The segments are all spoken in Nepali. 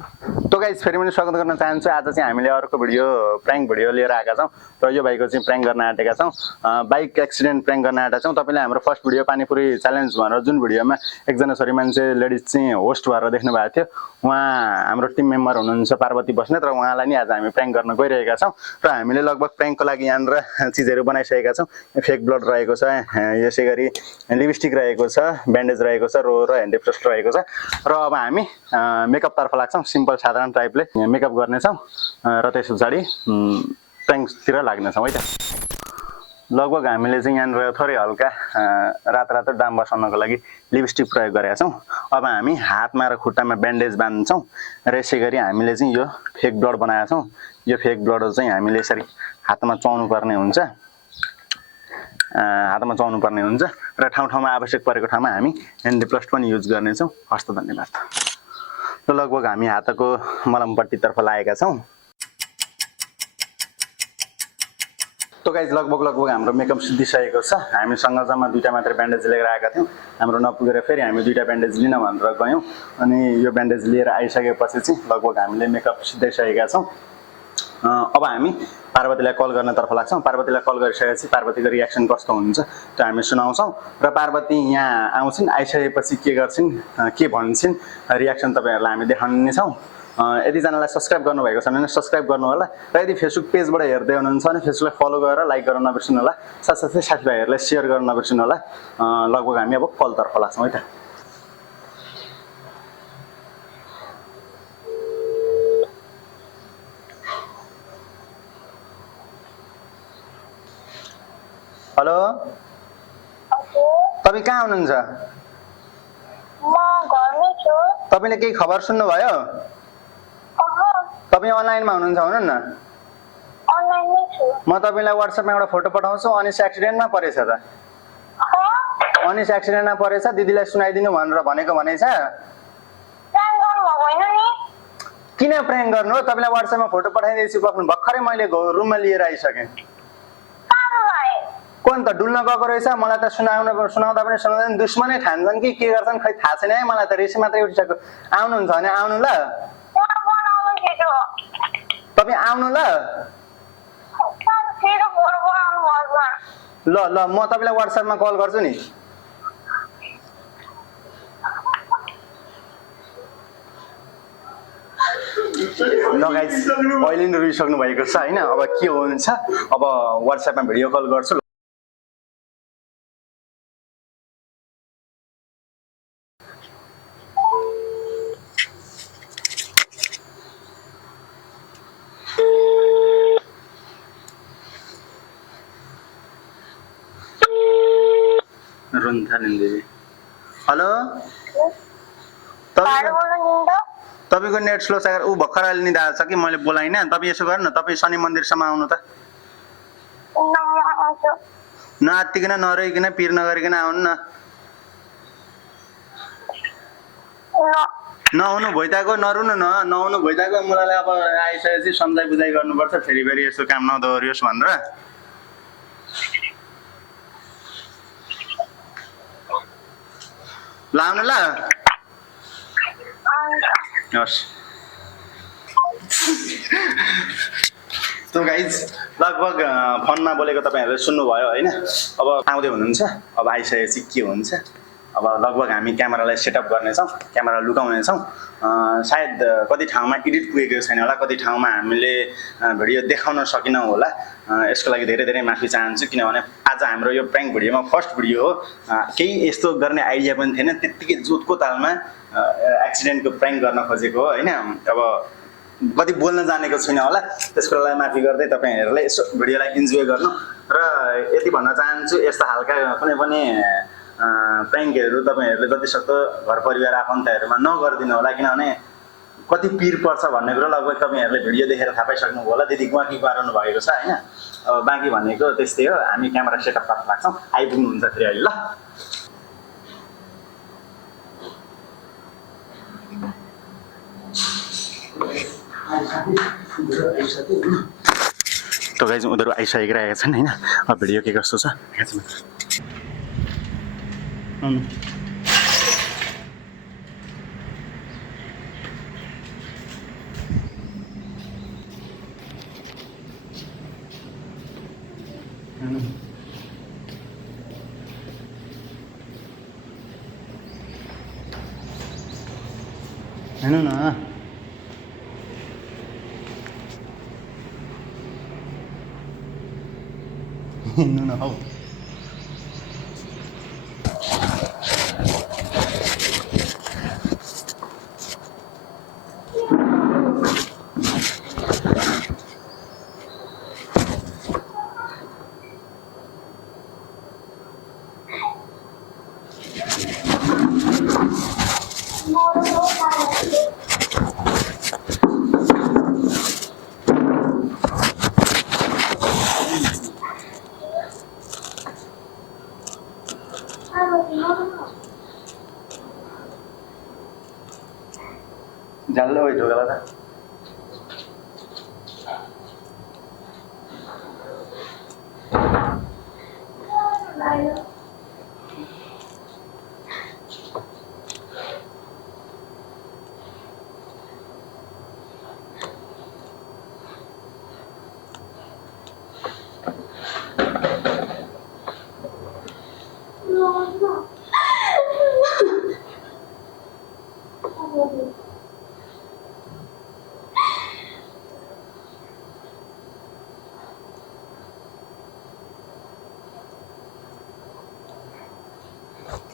तो गाइस फेरि पनि स्वागत गर्न चाहन्छु। आज चाहिँ हामीले अर्को भिडियो प्राङ्क भिडियो लिएर आएका छौँ र यो भाइको चाहिँ प्राङ्क गर्न आँटेका छौँ। बाइक एक्सिडेन्ट प्राङ्क गर्न आँटेका छौँ। तपाईँले हाम्रो फर्स्ट भिडियो पानीपुरी च्यालेन्ज भनेर जुन भिडियोमा एकजना छोरी मान्छे लेडिज चाहिँ होस्ट भएर देख्नु भएको थियो, उहाँ हाम्रो टिम मेम्बर हुनुहुन्छ पार्वती बस्नेत र उहाँलाई नि आज हामी प्राङ्क गर्न गइरहेका छौँ र हामीले लगभग प्राङ्कको लागि यहाँनिर चिजहरू बनाइसकेका छौँ। फेक ब्लड रहेको छ, यसै गरी लिपस्टिक रहेको छ, ब्यान्डेज रहेको छ, रो र ह्यान्ड रिप्रेस्ट रहेको छ र अब हामी मेकअपतर्फ लाग्छौँ। सिम्पल साधारण टाइपले मेकअप गर्नेछौँ र त्यस पछाडि प्राङ्कतिर लाग्नेछौँ है त। लगभग हामीले चाहिँ यहाँनिर थोरै हल्का रातो डाम बसाउनको लागि लिपस्टिक प्रयोग गरेका छौँ। अब हामी हातमा र खुट्टामा ब्यान्डेज बाँध्छौँ र यसै गरी हामीले चाहिँ यो फेक ब्लड बनाएका छौँ। यो फेक ब्लड चाहिँ हामीले यसरी हातमा चुहाउनु पर्ने हुन्छ, र ठाउँ ठाउँमा आवश्यक परेको ठाउँमा हामी ह्यान्ड रिप्लेस्ट पनि युज गर्नेछौँ। हस्त धन्यवाद। र लगभग हामी हातको मलमपट्टीतर्फ लागेका छौँ। तो गाइज लगभग हाम्रो मेकअप सिद्धिसकेको छ। हामीसँग जम्मा दुईटा मात्र ब्यान्डेज लिएर आएका थियौँ। हाम्रो नपुगेर फेरि हामी दुईटा ब्यान्डेज लिन भनेर गयौँ अनि यो ब्यान्डेज लिएर आइसकेपछि चाहिँ लगभग हामीले मेकअप सिद्धाइसकेका छौँ। अब हामी पार्वतीलाई कल गर्नतर्फ लाग्छौँ। पार्वतीलाई कल गरिसकेपछि पार्वतीको रियाक्सन कस्तो हुन्छ त्यो हामी सुनाउँछौँ र पार्वती यहाँ आउँछिन्। आइसकेपछि के गर्छिन्, के भन्छन्, रियाक्सन तपाईँहरूलाई हामी देखाउनेछौँ। यतिजनालाई सब्सक्राइब गर्नुभएको छ भने सब्सक्राइब गर्नु होला र यदि फेसबुक पेजबाट हेर्दै हुनुहुन्छ भने फेसबुकलाई फलो गरेर लाइक गर्न नबिर्सनु होला। साथसाथै साथीभाइहरूलाई सेयर गर्न नबिर्सनु होला। लगभग हामी अब कलतर्फ लाग्छौँ है त। हेलो, तपाईँ कहाँ हुनुहुन्छ? म घरमै छु। तपाईँले केही खबर सुन्नुभयो? तपाईँ अनलाइनमा हुनुहुन्छ? हुनु न। अनलाइनमै छु। म तपाईँलाई व्हाट्सएपमा एउटा फोटो पठाउँछु। अनिस एक्सिडेन्टमा परेछ त। अनिस एक्सिडेन्टमा परेछ, दिदीलाई सुनाइदिनु भनेर भनेको भनेछ। प्लान गर्नुभएको होइन नि? किन प्र्याङ्क गर्नु हो? तपाईँलाई व्हाट्सएपमा फोटो पठाइदिएछु। भर्खरै मैले रुममा लिएर आइसकेँ। कोन त डुल्न गएको रहेछ। मलाई त सुनाउँदा पनि सुनाउँदैन। दुश्मनै ठान्छन् कि के गर्छन् खै थाहा छैन है मलाई त। रेसी मात्रै उठिसक्यो। आउनुहुन्छ भने आउनु ल। तपाईँ आउनु ल। ल ल म तपाईँलाई व्हाट्सएपमा कल गर्छु नि। ल गाइस, अहिले नै रुइसक्नु भएको छ होइन। अब के हुन्छ, अब व्हाट्सएपमा भिडियो कल गर्छु। हेलो, तपाईँको नेट स्लो छ। ऊ भर्खर अहिले निदा छ कि मैले बोलाइनँ। तपाईँ यसो गर्नु न, तपाईँ शनि मन्दिरसम्म आउनु त। नआत्तिकन नरोइकन पिर नगरिकन आउनु न। नहुनु भइताको नरुनु न, नहुनु भइताको। मलाई अब आइसकेपछि सम्झाइ बुझाइ गर्नुपर्छ, फेरि यस्तो काम नदोहोरियोस् भनेर। ल आउनु ल। हस् त गाइज, लगभग फोनमा बोलेको तपाईँहरूले सुन्नुभयो होइन। अब आउँदै हुनुहुन्छ। अब आइसकेपछि के हुन्छ, अब लगभग हामी क्यामेरालाई सेटअप गर्नेछौँ, क्यामेरा लुकाउनेछौँ। सायद कति ठाउँमा एडिट पुगेको छैन होला, कति ठाउँमा हामीले भिडियो देखाउन सकेनौँ होला। यसको लागि धेरै धेरै माफी चाहन्छु, किनभने आज हाम्रो यो प्राङ्क भिडियोमा फर्स्ट भिडियो हो। केही यस्तो गर्ने आइडिया पनि थिएन। त्यत्तिकै जोतको तालमा एक्सिडेन्टको प्राङ्क गर्न खोजेको हो होइन। अब कति बोल्न जानेको छुइनँ होला, त्यसको लागि माफी गर्दै तपाईँहरूले यसो भिडियोलाई इन्जोय गर्नु र यति भन्न चाहन्छु, यस्ता खालका कुनै पनि प्राङ्कहरू तपाईँहरूले जतिसक्दो घर परिवार आफन्तहरूमा नगरिदिनु होला, किनभने कति पिर पर्छ भन्ने कुरो लगभग तपाईँहरूले भिडियो देखेर थाहा पाइसक्नु होला। दिदी गुवाकी गराउनु भएको छ होइन। अब बाँकी भनेको त्यस्तै हो। हामी क्यामेरा सेटअपतर्फ लाग्छौँ। आइपुग्नुहुन्छ फेरि अहिले ल। त गाइज उनीहरू आइसकिरहेका छन् होइन। अब भिडियो के कस्तो छ हिँड्नु न हौ झ्याल्लो भइ ढोका त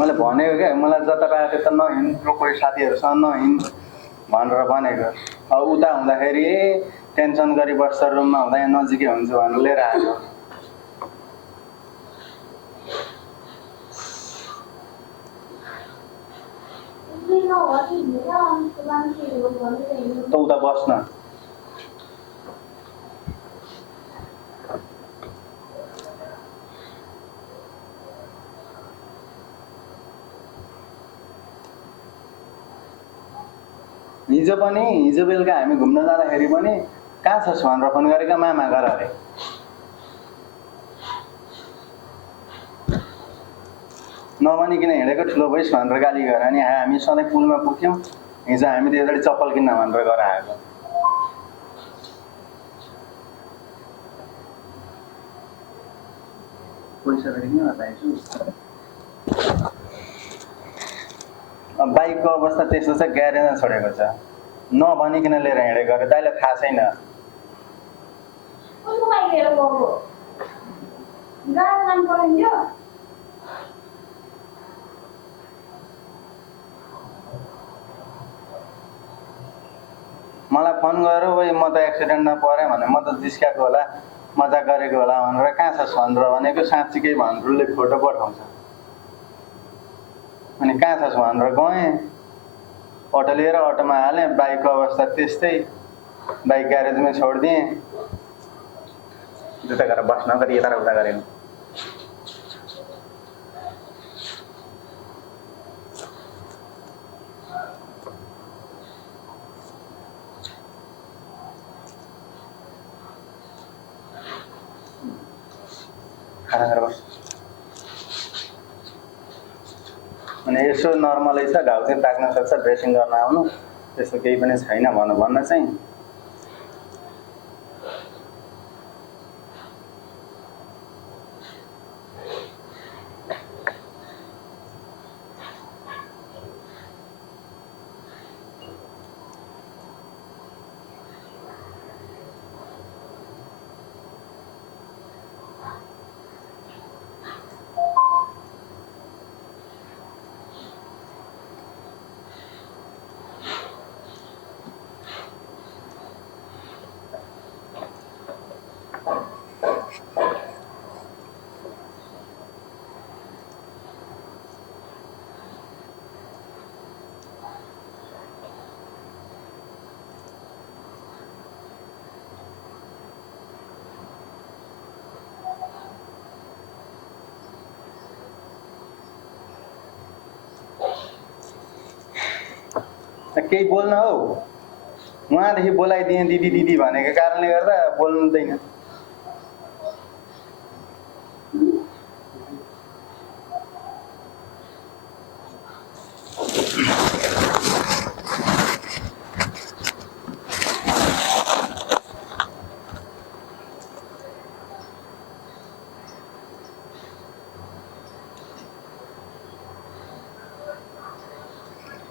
मैले भनेको क्या मलाई जता पायो त्यता नहिँड कोही साथीहरूसँग नहिँड भनेर भनेको अब उता हुँदाखेरि टेन्सन गरी बस्छ रुममा हुँदा यहाँ नजिकै हुन्छ भनेर लिएर आएको त उता बस्न हिजो बेलुका हामी घुम्न जाँदाखेरि पनि कहाँ छस् भनेर फोन गरेका मामा घर अरे नभनिकन हिँडेको ठुलो भइस् भनेर गाली गरेर अनि हामी सधैँ पुलमा पुग्थ्यौँ हिजो हामी त्यसरी चप्पल किन्न भनेर घर आएको पैसा किन नपाएछु बाइकको अवस्था त्यस्तो छ ग्यारेजमा छोडेको छ नभनिकन लिएर हिँडेको अरे दाइलाई थाहा छैन मलाई फोन गरेर वही म त एक्सिडेन्टमा परेँ भने म त जिस्काएको होला मजाक गरेको होला भनेर कहाँ छस् भनेर भनेको साँच्चीकै भनेरले फोटो पठाउँछ अनि कहाँ छस् भनेर गएँ अटो लिएर अटोमा हालेँ बाइकको अवस्था त्यस्तै बाइक ग्यारेजमै छोडिदिएँ जुत्ता गरेर बस्न गरी यता र उता गरेँ खाना गरेर बस अनि यसो नर्मलै छ घाउ चाहिँ पाक्न सक्छ ड्रेसिङ गर्न आउनु त्यस्तो केही पनि छैन भन्न चाहिँ केही बोल्न हौ उहाँदेखि बोलाइदिएँ दिदी दिदी भनेको कारणले गर्दा बोल्दैन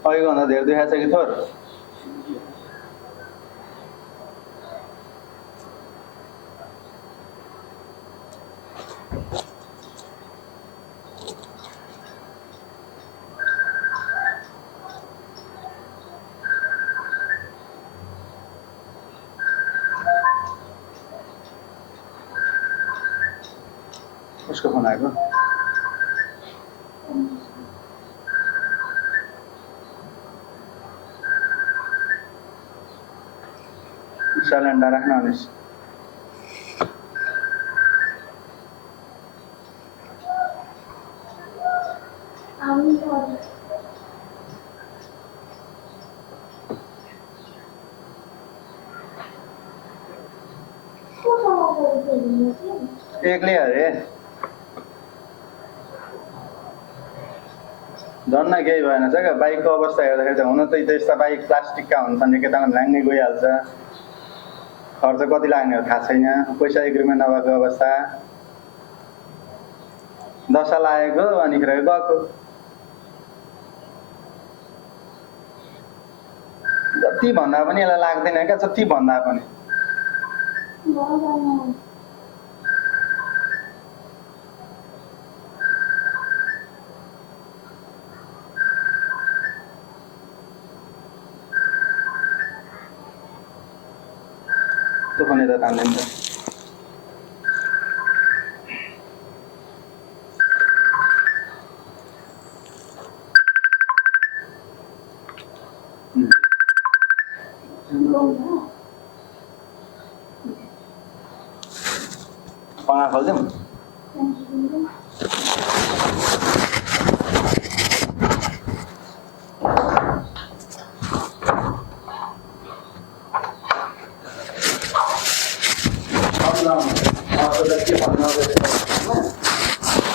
अघिको भन्दा धेरै दुखाएको छ कि थोर कसको फोन आएको साइलेन्ट राख्न अनिस एक्लै अरे झन् केही भएन छ क्या बाइकको अवस्था हेर्दाखेरि त हुन त यस्ता बाइक प्लास्टिकका हुन्छन् केटामा लाङ्ने गइहाल्छ खर्च कति लाग्ने हो थाहा छैन पैसा एग्रिमेन्ट नभएको अवस्था दशा लागेको अनिखेर गएको जति भन्दा पनि यसलाई लाग्दैन क्या जति भन्दा पनि त्यो पनि त तान्दैन पंगा खोलिदिउँ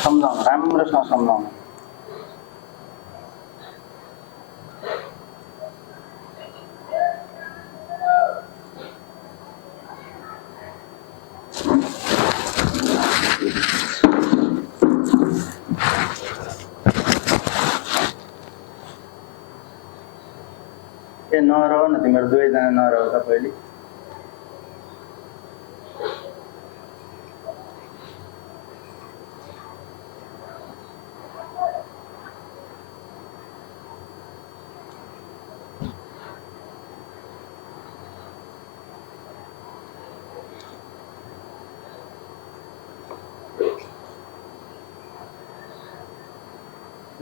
सम्झाउनु राम्रोसँग सम्झाउनु ए नरह न तिमीहरू दुवैजना नरह त पहिले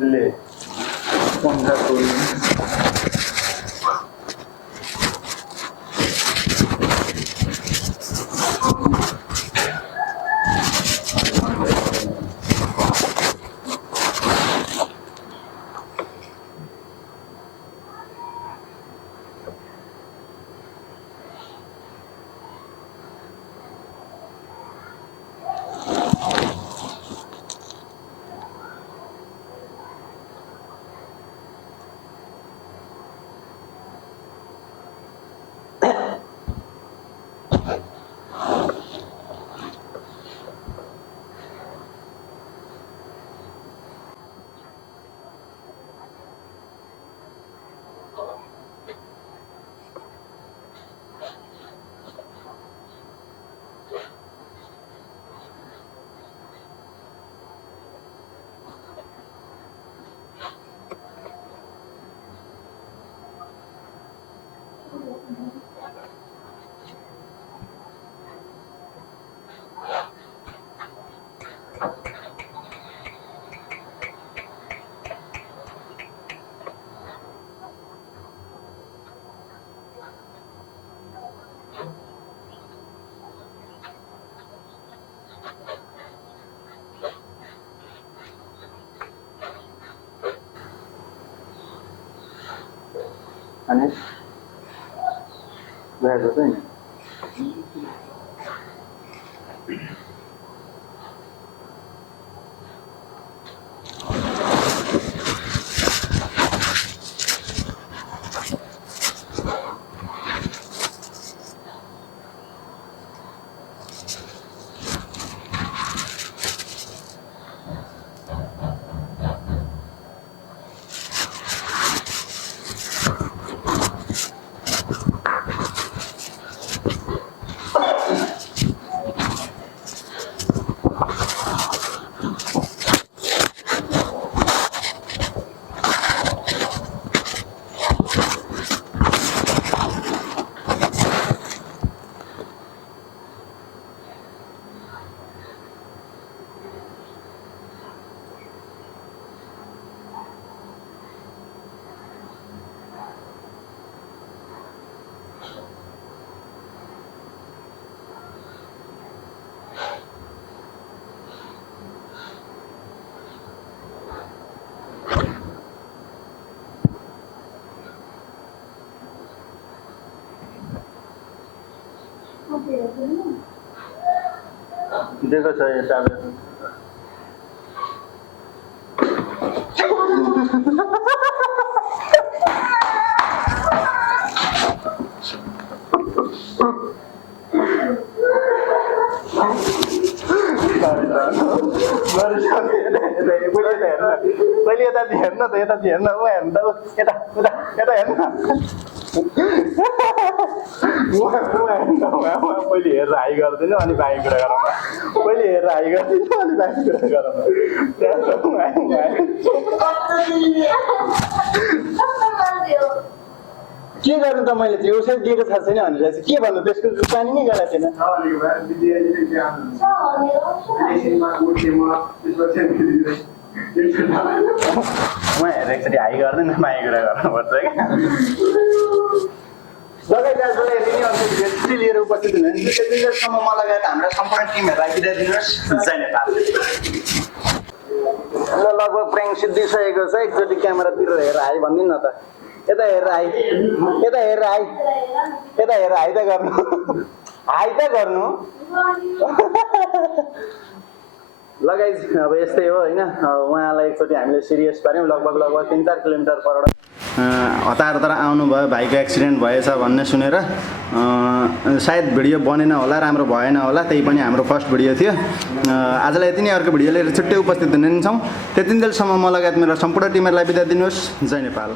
ले पंखा खोल्नु अनि गएको छैन दिएको छ यो ट्याब्लेट पहिले यता हेर्न त यता हेर्न ऊ हेर्न त यता उता यता हेर्न पहिले हेरेर हाई गरिदिनु अनि बाँकी कुरा गरौँ पहिले हेरेर हाई गरिदिनु अनि बाँकी कुरा गरौँ के गर्नु त मैले उसै दिएको थाहा छैन भनेर चाहिँ के भन्नु त्यसको प्लानिङै गरेको थिएन म हेरेर एकचोटि हाई गर्दैन बाँकी कुरा गर्नुपर्छ क्या लगाइ दाजुलाई यति नै अन्त छुट्टी लिएर उपस्थित हुनुहुन्छ त्यति बेलासम्म म लगायत हाम्रा सम्पूर्ण टिमहरूलाई बिदा दिनुहोस् जय नेपाल ल लगभग प्र्याङ्क सिद्धिसकेको छ एकचोटि क्यामेरातिर हेरेर हाई भनिदिनु न त यता हेरेर हाई यता हेरेर हाई यता हेरेर हाई त गर्नु हाई त गर्नु लगाइ अब यस्तै हो होइन उहाँलाई एकचोटि हामीले सिरियस पार्यौँ लगभग 3-4 किलोमिटर परबाट हतार हतार आउनुभयो भाइको एक्सिडेन्ट भएछ भन्ने सुनेर सायद भिडियो बनेन होला राम्रो भएन होला त्यही पनि हाम्रो फर्स्ट भिडियो थियो आजलाई यति नै अर्को भिडियो लिएर छुट्टै उपस्थित हुनेछौँ त्यति बेलसम्म म लगायत मेरो सम्पूर्ण टिमहरूलाई बिदा दिनुहोस् जय नेपाल